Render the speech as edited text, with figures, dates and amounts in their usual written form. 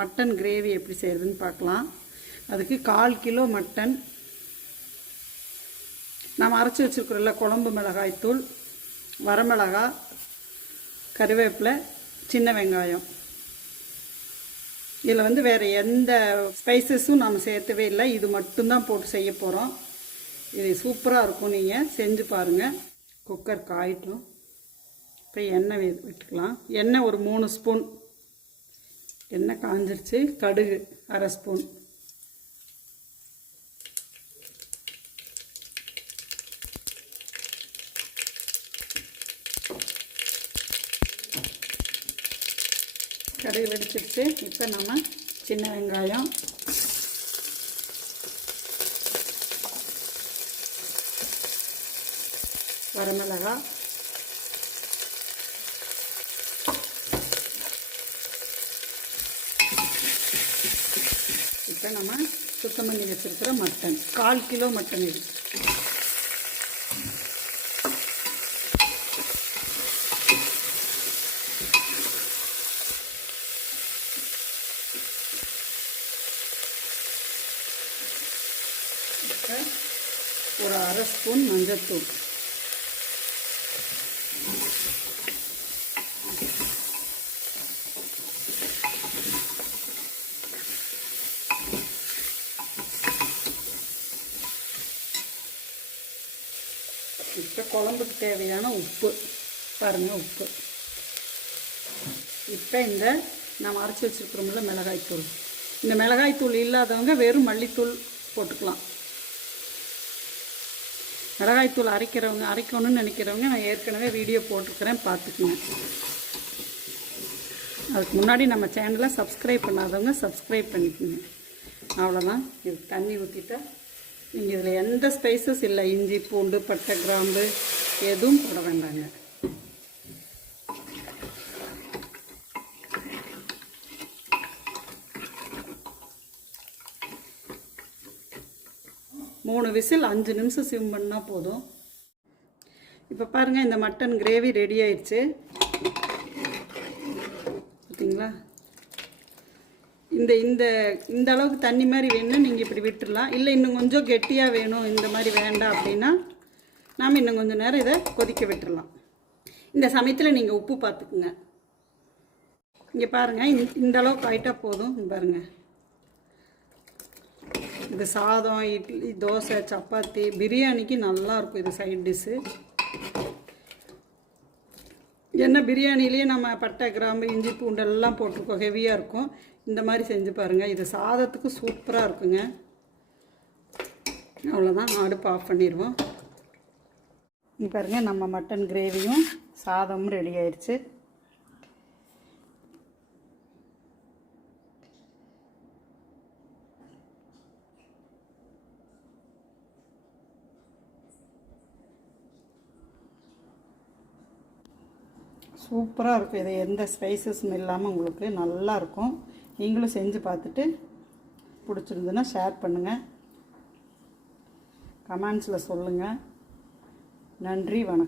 Mutton gravy எப்படி செய்கிறதுன்னு பார்க்கலாம். அதுக்கு 1/4 கிலோ மட்டன், நாம் அரைச்சி வச்சுருக்கிறோம்ல குழம்பு மிளகாய்த்தூள், வரமிளகாய், கறிவேப்பிலை, சின்ன வெங்காயம். இதில் வந்து வேறு எந்த ஸ்பைசஸும் நம்ம சேர்த்தவே இல்லை, இது மட்டும்தான் போட்டு செய்ய போகிறோம். இது சூப்பராக இருக்கும், நீங்கள் செஞ்சு பாருங்கள். குக்கர் காயிட்டும். இப்போ எண்ணெய் விட்டுக்கலாம். எண்ணெய் ஒரு 3 ஸ்பூன் எண்ணெய் காஞ்சிருச்சு. கடுகு 1/2 ஸ்பூன், கடுகு வெடிச்சிருச்சு. இப்போ நம்ம சின்ன வெங்காயம், வரமிளகாய், இப்போ நம்ம சுத்தம் பண்ணி வச்சுருக்கிற மட்டன், 1/4 கிலோ மட்டன் இது. இப்போ ஒரு 1/2 ஸ்பூன் மஞ்சள்தூள், இப்போ குழம்புக்கு தேவையான உப்பு பாருங்கள், உப்பு. இப்போ இந்த நம்ம அரைச்சி வச்சுருக்கிறோம்ல மிளகாய்த்தூள், இந்த மிளகாய்த்தூள் இல்லாதவங்க வெறும் மல்லித்தூள் போட்டுக்கலாம். மிளகாய்த்தூள் அரைக்கணும்னு நினைக்கிறவங்க நான் ஏற்கனவே வீடியோ போட்டிருக்கிறேன், பார்த்துக்குங்க. அதுக்கு முன்னாடி நம்ம சேனலை சப்ஸ்கிரைப் பண்ணாதவங்க சப்ஸ்கிரைப் பண்ணிக்கோங்க. அவ்வளோதான். இது தண்ணி ஊற்றிட்டா நீங்கள் இதில் எந்த ஸ்பைசஸ் இல்லை, இஞ்சி பூண்டு பட்டை கிராம்பு எதுவும் போட வேண்டாங்க. மூணு விசில் 5 நிமிஷம் சிம் பண்ணால் போதும். இப்போ பாருங்கள், இந்த மட்டன் கிரேவி ரெடி ஆயிடுச்சு. பார்த்தீங்களா? இந்த இந்த இந்த அளவுக்கு தண்ணி மாதிரி வேணும்னா நீங்கள் இப்படி விட்டுடலாம். இல்லை இன்னும் கொஞ்சம் கெட்டியாக வேணும், இந்த மாதிரி வேண்டாம் அப்படின்னா நாம் இன்னும் கொஞ்சம் நேரம் இதை கொதிக்க விட்டுடலாம். இந்த சமயத்தில் நீங்கள் உப்பு பார்த்துக்குங்க. இங்கே பாருங்கள், இந்த அளவுக்கு ஆகிட்டா போதும். பாருங்கள், இது சாதம், இட்லி, தோசை, சப்பாத்தி, பிரியாணிக்கு நல்லாயிருக்கும் இது சைட் டிஷ்ஷு. என்ன பிரியாணிலேயே நம்ம பட்டை கிராம்பு இஞ்சி பூண்டெல்லாம் போட்டிருக்கோம், ஹெவியாக இருக்கும். இந்த மாதிரி செஞ்சு பாருங்கள், இது சாதத்துக்கு சூப்பராக இருக்குங்க. அவ்வளோதான், அடுப்பு ஆஃப் பண்ணிடுவோம். இங்கே பாருங்கள், நம்ம மட்டன் கிரேவியும் சாதமும் ரெடி ஆயிடுச்சு. சூப்பராக இருக்கும். இது எந்த ஸ்பைசஸும் இல்லாமல் உங்களுக்கு நல்லாயிருக்கும். நீங்களும் செஞ்சு பார்த்துட்டு பிடிச்சிருந்துன்னா ஷேர் பண்ணுங்கள், கமெண்ட்ஸில் சொல்லுங்கள். நன்றி, வணக்கம்.